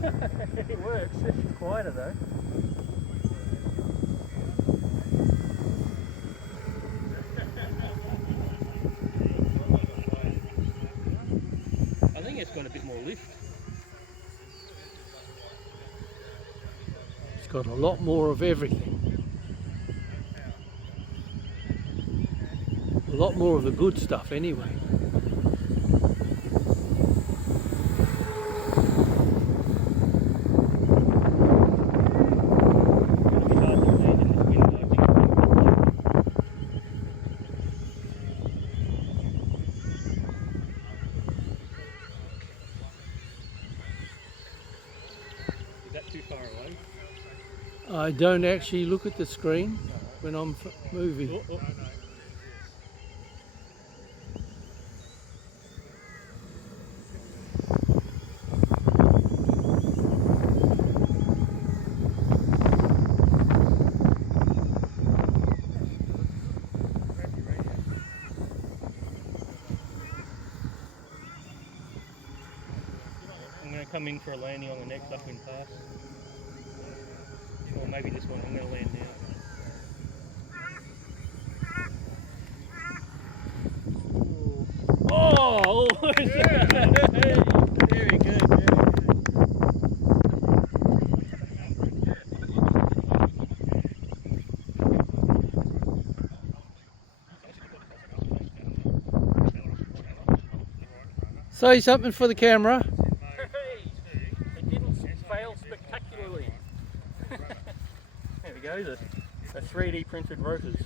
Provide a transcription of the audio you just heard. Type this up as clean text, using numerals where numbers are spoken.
It works. It's quieter though. I think it's got a bit more lift. It's got a lot more of everything. A lot more of the good stuff anyway. Is that too far away? I don't actually look at the screen when I'm moving. Oh, oh. I'm going to come in for a landing on the next upwind pass. Or maybe this one. I'm going to land now. Oh! Yeah. Very good. Say something for the camera. It didn't fail spectacularly. There we go, the 3D printed rotors.